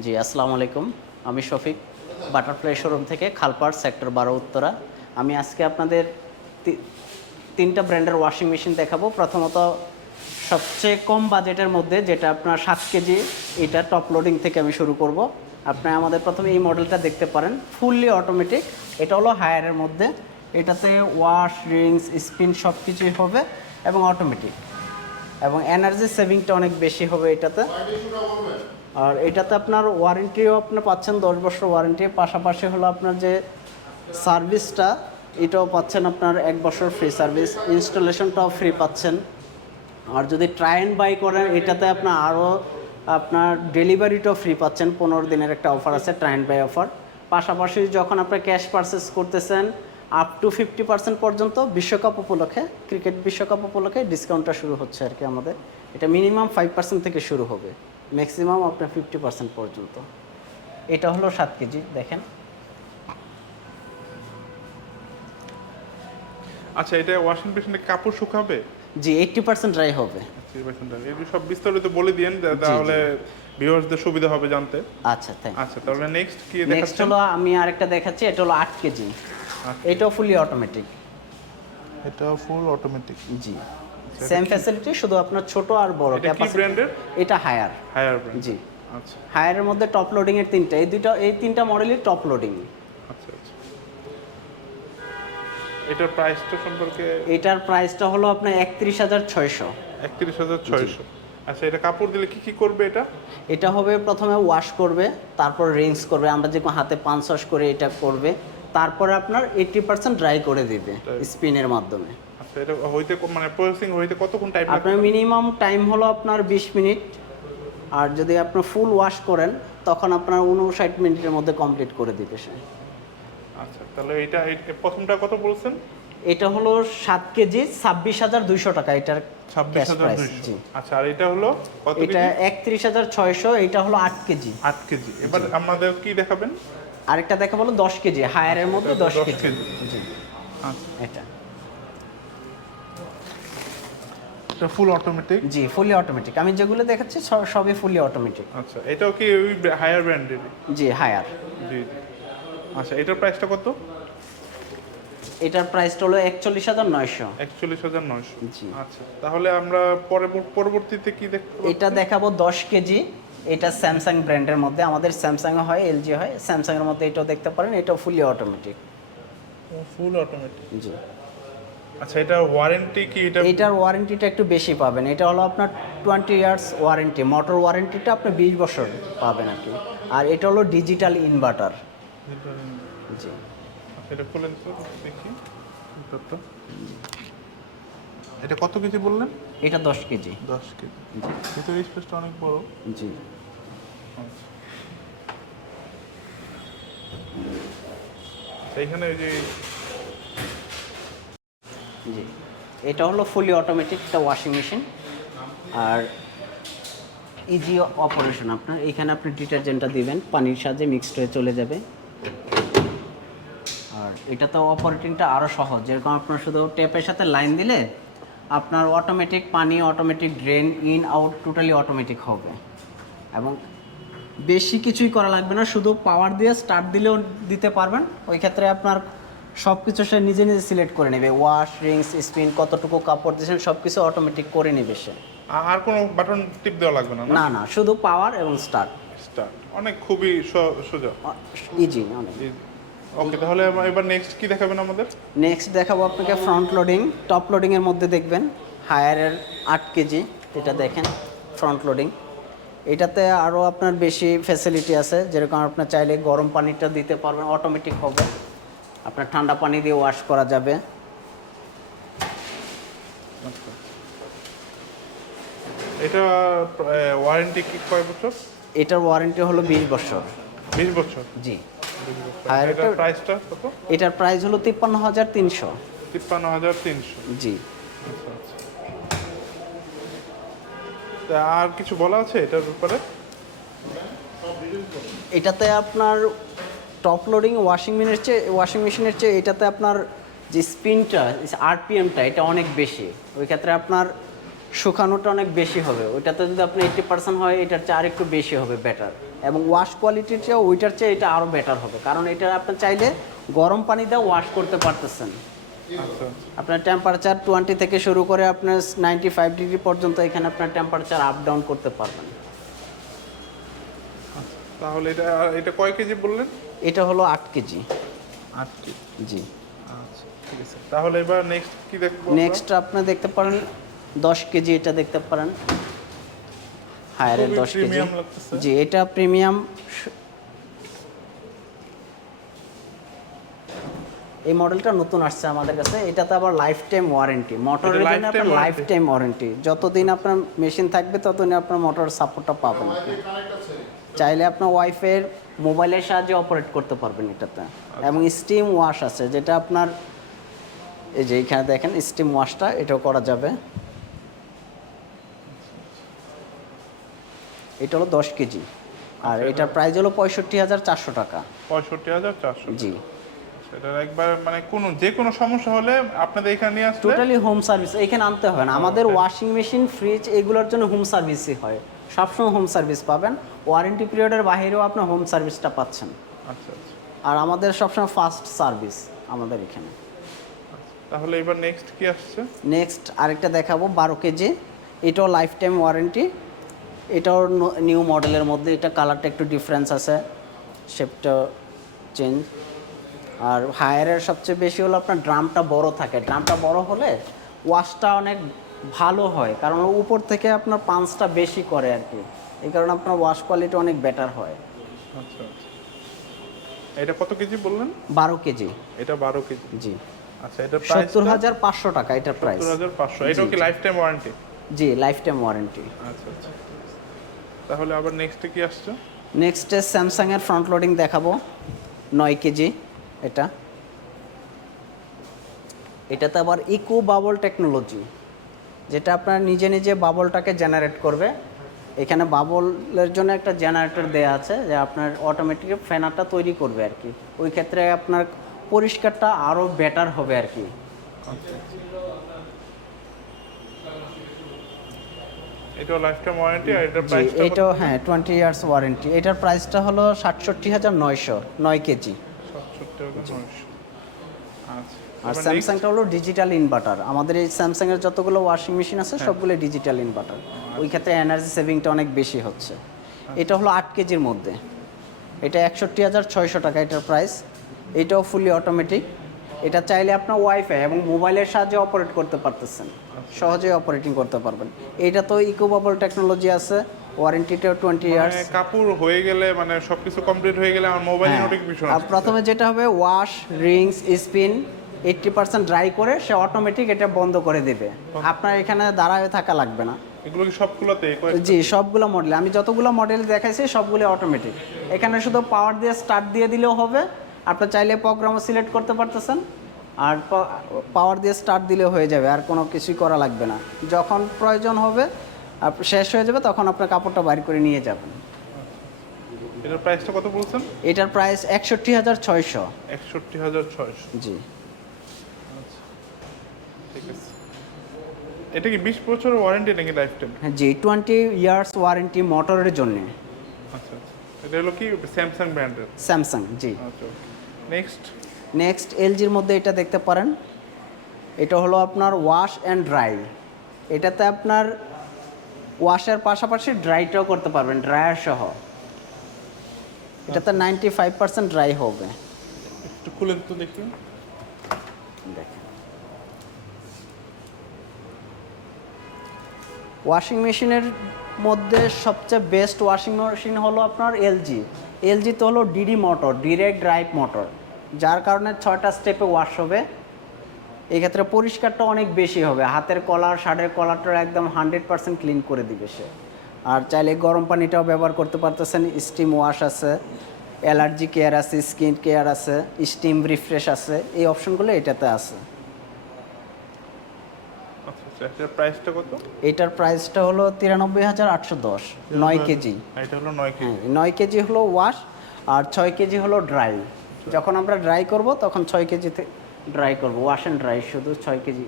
জি, আসসালামু আলাইকুম। আমি শফিক, বাটারফ্লাই শোরুম থেকে খালপাড় সেক্টর 12 উত্তরা। আমি আজকে আপনাদের তি ৩টা ব্র্যান্ডের ওয়াশিং মেশিন দেখাবো। প্রথমত সবচেয়ে কম বাজেটের মধ্যে যেটা আপনার ৭ কেজি, এটা টপ লোডিং থেকে আমি শুরু করব। আপনি আমাদের প্রথমে এই মডেলটা দেখতে পারেন, ফুললি অটোমেটিক। এটা হলো হায়ারের মধ্যে। এটাতে ওয়াশ, রিংস, স্পিন সব কিছুই হবে এবং অটোমেটিক, এবং এনার্জি সেভিংটা অনেক বেশি হবে এটাতে। আর এটাতে আপনার ওয়ারেন্টিও আপনি পাচ্ছেন 10 বছর ওয়ারেন্টি, পাশাপাশি হলো আপনার যে সার্ভিসটা এটাও পাচ্ছেন, আপনার 1 বছর ফ্রি সার্ভিস, ইনস্টলেশনটাও ফ্রি পাচ্ছেন। আর যদি ট্রাই অ্যান্ড বাই করেন এটাতে আপনার আরও আপনার ডেলিভারিটাও ফ্রি পাচ্ছেন। 15 দিনের একটা অফার আছে, ট্রাই অ্যান্ড বাই অফার। পাশাপাশি যখন আপনার ক্যাশ পারচেস করতেছেন আপ টু 50% পর্যন্ত বিশ্বকাপ উপলক্ষে, ক্রিকেট বিশ্বকাপ উপলক্ষে ডিসকাউন্টটা শুরু হচ্ছে আর কি আমাদের। এটা মিনিমাম 5% থেকে শুরু হবে, ম্যাক্সিমাম আপনার 50% পর্যন্ত। এটা হলো 7 কেজি, দেখেন। আচ্ছা, এটা ওয়াশিং মেশিনে কাপড় শুকাবে? জি, 80% ড্রাই হবে। 80% এগুলো সব বিস্তারিত বলে দিয়েন, তাহলে ভিউয়ার্সদের সুবিধা হবে জানতে। আচ্ছা, থ্যাংক ইউ। আচ্ছা, তাহলে নেক্সট কি নেক্সট দেখাচ্ছেন? হলো আমি আরেকটা দেখাচ্ছি, এটা হলো 8 কেজি। এটাও ফুলি অটোমেটিক। এটা ফুল অটোমেটিক। জি, সেম ফ্যাসিলিটি, শুধু আপনার ছোট আর বড় এটা কি ক্যাপাসিটি। ব্র্যান্ডের? এটা হায়ার। Higher brand. জি, আচ্ছা হায়ারের মধ্যে টপ লোডিং এর তিনটা, এই তিনটা মডেলই টপ লোডিং। আচ্ছা আচ্ছা। এটার প্রাইসটা সম্পর্কে? এটার প্রাইসটা হলো আপনার 31,600। 31,600। আচ্ছা, এটা কাপড় দিলে কি কি করবে এটা? এটা হবে প্রথমে ওয়াশ করবে, তারপর রিংস করবে, আমরা যে হাতে পাঁচ ওয়াশ করে এটা করবে, তারপরে আপনার 80% ড্রাই করে দিবে স্পিনের মাধ্যমে। আচ্ছা, এটা হইতে মানে প্রসেসিং হইতে কতক্ষণ টাইম লাগবে? আপনার মিনিমাম টাইম হলো আপনার 20 মিনিট, আর যদি আপনি ফুল ওয়াশ করেন তখন আপনার 59 মিনিটের মধ্যে কমপ্লিট করে দিবে সে। আচ্ছা, তাহলে এটা প্রথমটা কত বলছেন? এটা হলো 7 কেজি 26,200 টাকা এটার 26,200। আচ্ছা, আর এটা হলো কত কেজি? এটা 31,600। এটা হলো 8 কেজি। 8 কেজি। এবার আমাদের কি দেখাবেন? আরেকটা দেখা বলো 10 কেজি, হায়ারের মধ্যে 10 কেজি। জি, আচ্ছা, এটা এটা ফুল অটোমেটিক। জি, ফুলি অটোমেটিক। আমি যেগুলো দেখাচ্ছি সবই ফুলি অটোমেটিক। আচ্ছা, এটাও কি ওই হায়ার ব্র্যান্ডের? জি, হায়ার। জি জি। আচ্ছা, এটার প্রাইসটা কত? এটার প্রাইসটা হলো 41,900। 41,900। জি। আচ্ছা, তাহলে আমরা পরবর্তীতে কি দেখব? এটা দেখাবো 10 কেজি। এটা স্যামসাং ব্র্যান্ডের মধ্যে, আমাদের স্যামসাং হয়, এলজি হয়, স্যামসাং এর মধ্যে এটাও দেখতে পারেন। এটাও ফুলি অটোমেটিক। Full automatic. জি। আচ্ছা, এটা ওয়ারেন্টি কি? এটার ওয়ারেন্টিটা একটু বেশি পাবেন। এটা হলো আপনার 20 ইয়ার্স ওয়ারেন্টি, মোটর ওয়ারেন্টিটা আপনি 20 বছর পাবেন আর কি। আর এটা হলো ডিজিটাল ইনভার্টার। জি। আচ্ছা, এটা খুলেন তো দেখি। এটা কত কেজি বললেন? এটা 10 কেজি। 10 কেজি। ভিতরের স্পেসটা অনেক বড়। জি। আচ্ছা, এইখানে ওই যে জি, এটা হলো ফুলি অটোমেটিক একটা ওয়াশিং মেশিন। আর ইজি অপারেশন, আপনার এখানে আপনি ডিটারজেন্টটা দিবেন, পানির সাহায্যে মিক্সড হয়ে চলে যাবে। আর এটাতে অপারেটিংটা আরও সহজ, যেরকম আপনার শুধু ট্যাপের সাথে লাইন দিলে আপনার অটোমেটিক পানি, automatic drain, in out totally automatic হবে, এবং বেশি কিছুই করা লাগবে না, শুধু পাওয়ার দিয়ে স্টার্ট দিলেও দিতে পারবেন। ওই ক্ষেত্রে আপনার সব কিছু সে নিজে নিজে সিলেক্ট করে নেবে, ওয়াশ, রিংস, স্পিন, কতটুকু কাপড় দিয়েছেন সব কিছু অটোমেটিক করে নেবে সে। আর কোনো বাটন টিপ দেওয়া লাগবে না? না না, শুধু পাওয়ার এবং স্টার্ট। অনেক খুবই সোজা, ইজি অনেক। ওকে, তাহলে এবার নেক্সট কি দেখাবেন আমাদের? নেক্সট দেখাবো আপনাকে ফ্রন্ট লোডিং। টপ লোডিংয়ের মধ্যে দেখবেন হায়ারের 8 কেজি, এটা দেখেন ফ্রন্ট লোডিং। এটাতে আরও আপনার বেশি ফ্যাসিলিটি আছে, যেরকম আপনার চাইলে গরম পানিটা দিতে পারবেন, অটোমেটিক হবে, আপনার ঠান্ডা পানি দিয়ে ওয়াশ করা যাবে। এটা ওয়ারেন্টি কি কয় বছর? এটার ওয়ারেন্টি হলো 20 বছর। 20 বছর? জি। এটার প্রাইসটা কত? এটার প্রাইস হলো 53,300। 53,300। জি। আচ্ছা আচ্ছা। তা আর কিছু বলা আছে এটার ব্যাপারে? এটাতে আপনার টপ লোডিং ওয়াশিং মেশিনের চেয়ে এটাতে আপনার যে স্পিনটা, আরপিএমটা, এটা অনেক বেশি। ওই ক্ষেত্রে আপনার শুকানোটা অনেক বেশি হবে। ওইটাতে যদি আপনি 80% হয়, এটার চেয়ে আর একটু বেশি হবে, বেটার। এবং ওয়াশ কোয়ালিটির চেয়ে ওইটার চেয়ে এটা আরও বেটার হবে, কারণ এটা আপনি চাইলে গরম পানি দিয়ে ওয়াশ করতে পারতেছেন। আচ্ছা আপনার টেম্পারেচার 20 থেকে শুরু করে আপনার 95 ডিগ্রি পর্যন্ত এখানে আপনার টেম্পারেচার আপ ডাউন করতে পারবেন। তাহলে এটা এটা কয় কেজি বললেন? এটা হলো 8 কেজি। 8 কেজি, জি। আচ্ছা ঠিক আছে। তাহলে এবার নেক্সট কি দেখবো? নেক্সট আপনি দেখতে পারেন 10 কেজি, এটা দেখতে পারেন হায়ারের 10 কেজি। প্রিমিয়াম লাগতেছে। জি, এটা প্রিমিয়াম। এই মডেলটা নতুন আসছে আমাদের কাছে, এটাতে আবার লাইফ টাইম ওয়ারেন্টি, মোটরের জন্য আপনার লাইফ টাইম ওয়ারেন্টি, যতদিন আপনার মেশিন থাকবে ততদিন আপনার মোটর সাপোর্টটা পাবেন। চাইলে আপনার ওয়াইফাইয়ের মোবাইলের সাহায্যে অপারেট করতে পারবেন এটাতে। এবং স্টিম ওয়াশ আছে, যেটা আপনার এই যে এখানে দেখেন স্টিম ওয়াশটা, এটাও করা যাবে। এটা হলো 10 কেজি, আর এটার প্রাইস হলো 65,400 টাকা। 65,400। জি। এটা একবার মানে যে কোনো সমস্যা হলে আপনাদের এখানে নিয়ে আসলে টোটালি হোম সার্ভিস, এখানে আনতে হয় না। আমাদের ওয়াশিং মেশিন, ফ্রিজ এগুলোর জন্য হোম সার্ভিসই হয়, সবসময় হোম সার্ভিস পাবেন। ওয়ারেন্টি পিরিয়ডের বাইরেও আপনি হোম সার্ভিসটা পাচ্ছেন। আচ্ছা আচ্ছা। আর আমাদের সবসময় ফাস্ট সার্ভিস আমাদের এখানে। তাহলে এবার নেক্সট কি আসছে? নেক্সট আরেকটা দেখাবো 12 কেজি, এটাও লাইফ টাইম ওয়ারেন্টি। এটাও নিউ মডেলের মধ্যে, এটা কালারটা একটু ডিফারেন্স আছে, শেপটা চেঞ্জ। আর হায়ারের সবচেয়ে বেশি হলো আপনার ড্রামটা বড় থাকে, ড্রামটা বড় হলে ওয়াশটা অনেক ভালো হয়, কারণ উপর থেকে আপনার পাঞ্চটা বেশি করে আর কি, এই কারণে আপনার ওয়াশ কোয়ালিটি অনেক বেটার হয়। আচ্ছা আচ্ছা। এটা কত কেজি বললেন? 12 কেজি। এটা 12 কেজি। জি। আচ্ছা, এটা প্রাইস 70,500 টাকা এটার প্রাইস। 70,500। এটাও কি লাইফ টাইম ওয়ারেন্টি? জি, লাইফ টাইম ওয়ারেন্টি। আচ্ছা আচ্ছা। তাহলে আবার নেক্সটে কি আসছে? নেক্সটে স্যামসাংয়ের ফ্রন্ট লোডিং দেখাবো 9 কেজি। এটাতে আবার ইকো বাবল টেকনোলজি, যেটা আপনার নিজে নিজে বাবলটাকে জেনারেট করবে। এখানে বাবলের জন্য একটা জেনারেটর দেওয়া আছে, যে আপনার অটোমেটিক ফ্যানারটা তৈরি করবে আর কি। ওই ক্ষেত্রে আপনার পরিষ্কারটা আরও বেটার হবে আর কি। এটাও লাইফ টাইম ওয়ারেন্টি, আর এটার প্রাইসটা? এটাও হ্যাঁ 20 ইয়ার্স ওয়ারেন্টি। এটার প্রাইসটা হলো 67,900, 9 কেজি। 67,900। আচ্ছা। আর স্যামসাংটা হলো ডিজিটাল ইনভার্টার। আমাদের এই স্যামসাংয়ের যতগুলো ওয়াশিং মেশিন আছে সবগুলো ডিজিটাল ইনভার্টার, ওই ক্ষেত্রে এনার্জি সেভিংটা অনেক বেশি হচ্ছে। এটা হলো 8 কেজির মধ্যে, এটা 61,600 টাকা এটার প্রাইস। এটাও ফুলি অটোমেটিক। এটা চাইলে আপনার ওয়াইফাই এবং মোবাইলের সাহায্যে অপারেট করতে পারতেছেন, সহজেই অপারেটিং করতে পারবেন। এটা তো ইকোবাবল টেকনোলজি আছে, ওয়ারেন্টিটাও 20 ইয়ার্স। মানে কাপড় হয়ে গেলে, মানে সবকিছু কমপ্লিট হয়ে গেলে আমার মোবাইলে নোটিফিকেশন আসে। প্রথমে যেটা হবে, ওয়াশ, রিংস, স্পিন 80% ড্রাই করে সে অটোমেটিক এটা বন্ধ করে দেবে, আপনার এখানে দাঁড়ায় থাকা লাগবে না। এগুলো কি সবগুলোতে? জি, সবগুলো মডেল, আমি যতগুলো মডেল দেখাইছি সবগুলো অটোমেটিক। এখানে শুধু পাওয়ার দিয়ে স্টার্ট দিয়ে দিলেও হবে, আপনি চাইলে প্রোগ্রামও সিলেক্ট করতে পারতেছেন, আর পাওয়ার দিয়ে স্টার্ট দিলেও হয়ে যাবে, আর কোনো কিছুই করা লাগবে না। যখন প্রয়োজন হবে, শেষ হয়ে যাবে, তখন আপনার কাপড়টা বাইর করে নিয়ে যাবেন। এটার প্রাইসটা কত বলছেন? এটার প্রাইস 61,600। 61,600। জি। আচ্ছা ঠিক আছে। এটা কি 20 বছরের ওয়ারেন্টি নাকি লাইফ টাইম? হ্যাঁ জি, 20 ইয়ার্স ওয়ারেন্টি মোটরের জন্য। আচ্ছা আচ্ছা। এটা হলো কি স্যামসাং ব্র্যান্ডের? স্যামসাং, জি। আচ্ছা। নেক্সট এলজির মধ্যে এটা দেখতে পারেন, এটা হলো আপনার ওয়াশ অ্যান্ড ড্রাই। এটাতে আপনার ওয়াশের পাশাপাশি ড্রাইটাও করতে পারবেন, ড্রায়ার সহ। এটাতে 95% ড্রাই হবে। একটু খুলে তো দেখি। দেখেন, ওয়াশিং মেশিনের মধ্যে সবচেয়ে বেস্ট ওয়াশিং মেশিন হলো আপনার এলজি তো হলো DD motor, direct drive motor, যার কারণে 6টা স্টেপে ওয়াশ হবে। এক্ষেত্রে পরিষ্কারটা অনেক বেশি হবে, হাতের কলার, শার্টের কলারটা একদম 100% ক্লিন করে দিবে সে। আর চাইলে গরম পানিটাও ব্যবহার করতে পারতেছেন, স্টিম ওয়াশ আছে, অ্যালার্জি কেয়ার আছে, স্কিন কেয়ার আছে, স্টিম রিফ্রেশ আছে, এই অপশনগুলো এটাতে আছে। আচ্ছা, এটার প্রাইসটা কত? এটার প্রাইসটা হলো 93,810, 9 কেজি। এটা হলো 9 কেজি। হ্যাঁ, 9 কেজি হলো ওয়াশ, আর 6 কেজি হলো ড্রাই। যখন আমরা ড্রাই করব তখন 6 কেজিতে ড্রাই করব, ওয়াশ অ্যান্ড ড্রাই শুধু 6 কেজি।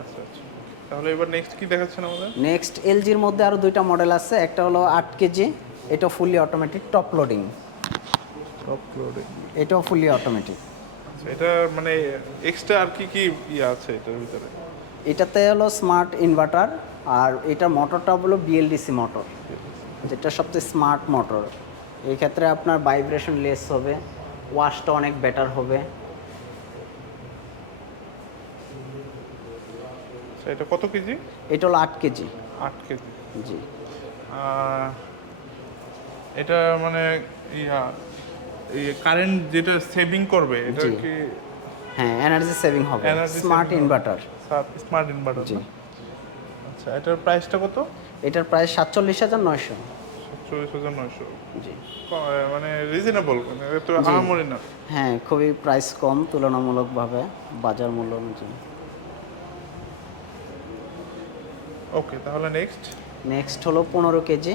আচ্ছা আচ্ছা। তাহলে এবার নেক্সট কি দেখাচ্ছেন আমাদের? নেক্সট এলজির মধ্যে আরও 2টা মডেল আছে, একটা হলো 8 কেজি, এটা fully automatic top loading, top loading. এটাও ফুলি অটোমেটিক। এটা মানে এক্সট্রা আর কি কি ইয়ে আছে এটার ভিতরে? এটাতে হলো স্মার্ট ইনভার্টার, আর এটা মোটরটা হলো বিএলডিসি মোটর, যেটা সবচেয়ে স্মার্ট মোটর। এই ক্ষেত্রে আপনার ভাইব্রেশন লেস হবে, ওয়াশটা অনেক বেটার হবে। এটা কত কেজি? এটা হলো 8 কেজি। 8 কেজি। জি। এটা মানে ইয়া কারেন্ট যেটা সেভিং করবে এটা জি। কি? হ্যাঁ, এনার্জি সেভিং হবে, Energy স্মার্ট saving হবে। ইনভার্টার। Smart inverter. জি। আচ্ছা, এটার প্রাইসটা কত? এটার প্রাইস 47,900। 47,900। জি। মানে রিজনেবল, মানে এত জি। আহামরি না। হ্যাঁ, খুবই প্রাইস কম তুলনামূলকভাবে বাজার মূল্য অনুযায়ী। ওকে, তাহলে নেক্সট। নেক্সট হলো 15 কেজি,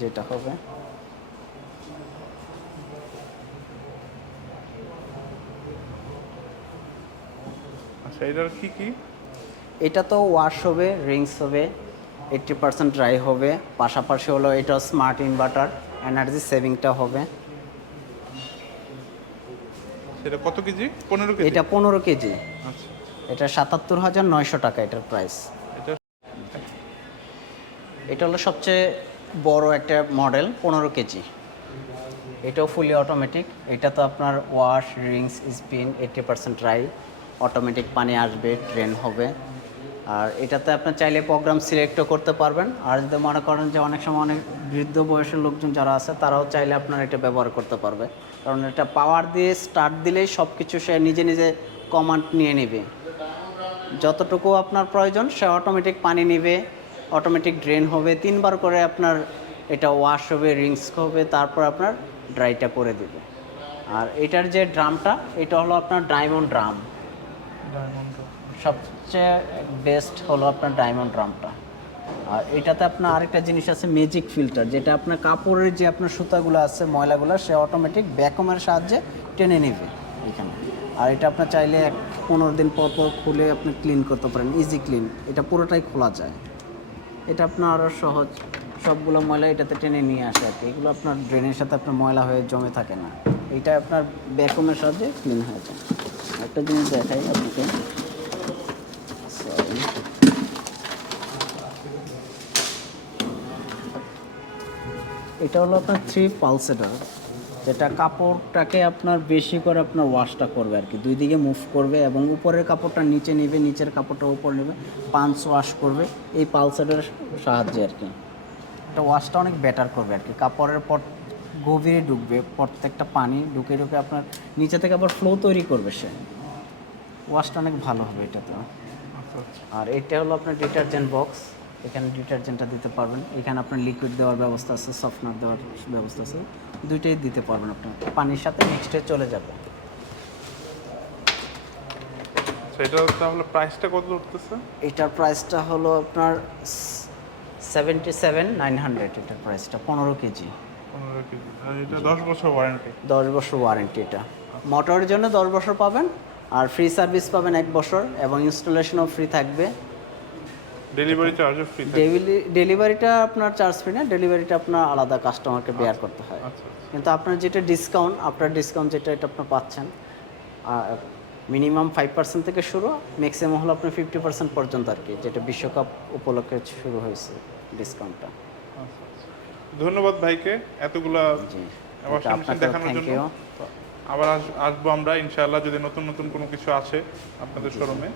যেটা হবে। আচ্ছা, এটার কি কি? এটা তো ওয়াশ হবে, রিংস হবে, 80% ড্রাই হবে, পাশাপাশি হলো এটা স্মার্ট ইনভার্টার, এনার্জি সেভিংটা হবে। সেটা কত কেজি? 15 কেজি। এটা 15 কেজি। আচ্ছা, এটা 77,900 টাকা এটার প্রাইস। এটা এটা হলো সবচেয়ে বড় একটা মডেল, 15 কেজি। এটাও ফুলি অটোমেটিক। এটা তো আপনার wash, Rings, spin, 80% dry, automatic পানি আসবে, ড্রেন হবে। আর এটাতে আপনার চাইলে প্রোগ্রাম সিলেক্টও করতে পারবেন। আর যদি মনে করেন যে অনেক সময় অনেক বৃদ্ধ বয়সের লোকজন যারা আছে তারাও চাইলে আপনার এটা ব্যবহার করতে পারবে, কারণ এটা পাওয়ার দিয়ে স্টার্ট দিলেই সব কিছু সে নিজে নিজে কমান্ড নিয়ে নেবে। যতটুকু আপনার প্রয়োজন সে অটোমেটিক পানি নেবে, অটোমেটিক ড্রেন হবে, 3বার করে আপনার এটা ওয়াশ হবে, রিংস হবে, তারপর আপনার ড্রাইটা করে দেবে। আর এটার যে ড্রামটা, এটা হলো আপনার ডায়মন্ড ড্রাম। ডায়মন্ড। সবচেয়ে বেস্ট হলো আপনার ডায়মন্ড ড্রামটা। আর এটাতে আপনার আরেকটা জিনিস আছে, ম্যাজিক ফিল্টার, যেটা আপনার কাপড়ের যে আপনার সুতাগুলো আছে, ময়লাগুলো, সে অটোমেটিক ভ্যাকুমের সাহায্যে টেনে নেবে এখানে। আর এটা আপনার চাইলে 15 দিন পর পর খুলে আপনি ক্লিন করতে পারেন, ইজি ক্লিন। এটা পুরোটাই খোলা যায়। এটা আপনার আরও সহজ, সবগুলো ময়লা এটাতে টেনে নিয়ে আসে আর কি। এগুলো আপনার ড্রেনের সাথে আপনার ময়লা হয়ে জমে থাকে না, এটা আপনার ভ্যাকুমের সাহায্যে ক্লিন হয়ে যায়। একটা জিনিস দেখাই আপনাকে। Sorry. এটা হলো আপনার 3 পালসেটার, যেটা কাপড়টাকে আপনার বেশি করে আপনার ওয়াশটা করবে আর কি, 2 দিকে মুভ করবে এবং উপরের কাপড়টা নিচে নেবে, নিচের কাপড়টা উপর নেবে, পাঞ্চ ওয়াশ করবে এই পালসেটারের সাহায্যে আর কি। এটা ওয়াশটা অনেক বেটার করবে আর কি, কাপড়ের পর গভীরে ঢুকবে, প্রত্যেকটা পানি ঢুকে ঢুকে আপনার নিচে থেকে আবার ফ্লো তৈরি করবে, সে ওয়াশটা অনেক ভালো হবে এটাতে। আর এটা হলো আপনার ডিটারজেন্ট বক্স, এখানে ডিটারজেন্টটা দিতে পারবেন, এখানে আপনার লিকুইড দেওয়ার ব্যবস্থা আছে, সফটনার দেওয়ার ব্যবস্থা আছে, দুইটাই দিতে পারবেন আপনার, পানির সাথে মিক্সড হয়ে চলে যাবে। সেটা তাহলে প্রাইসটা কত উঠতেছে? এটার প্রাইসটা হলো আপনার 77,900 এটার প্রাইসটা, 15 কেজি। 15 কেজি। আর এটা 10 বছর ওয়ারেন্টি? 10 বছর ওয়ারেন্টি এটা। মোটরের জন্য 10 বছর পাবেন, আর ফ্রি সার্ভিস পাবেন 1 বছর, এবং ইনস্টলেশনও ফ্রি থাকবে। ডেলিভারি চার্জও ফ্রি? ডেলিভারিটা আপনার চার্জ ফ্রি না, ডেলিভারিটা আপনার আলাদা কাস্টমারকে বেয়ার করতে হয়। আচ্ছা। কিন্তু আপনার যেটা ডিসকাউন্ট, আপনার ডিসকাউন্ট যেটা এটা আপনি পাচ্ছেন, মিনিমাম 5% থেকে শুরু, ম্যাক্সিমাম হলো আপনার 50% পর্যন্ত আর কি, যেটা বিশ্বকাপ উপলক্ষে শুরু হয়েছে ডিসকাউন্টটা। ধন্যবাদ ভাইকে এতগুলা জি, ওয়াশিং মেশিন দেখানোর থ্যাংক জন্য। ইউ। আবার আসবো আমরা ইনশাআল্লাহ, যদি নতুন নতুন কোনো কিছু আসে আপনাদের শোরুমে।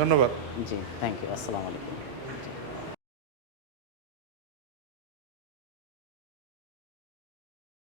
ধন্যবাদ। জি, থ্যাংক ইউ। আসসালামু আলাইকুম।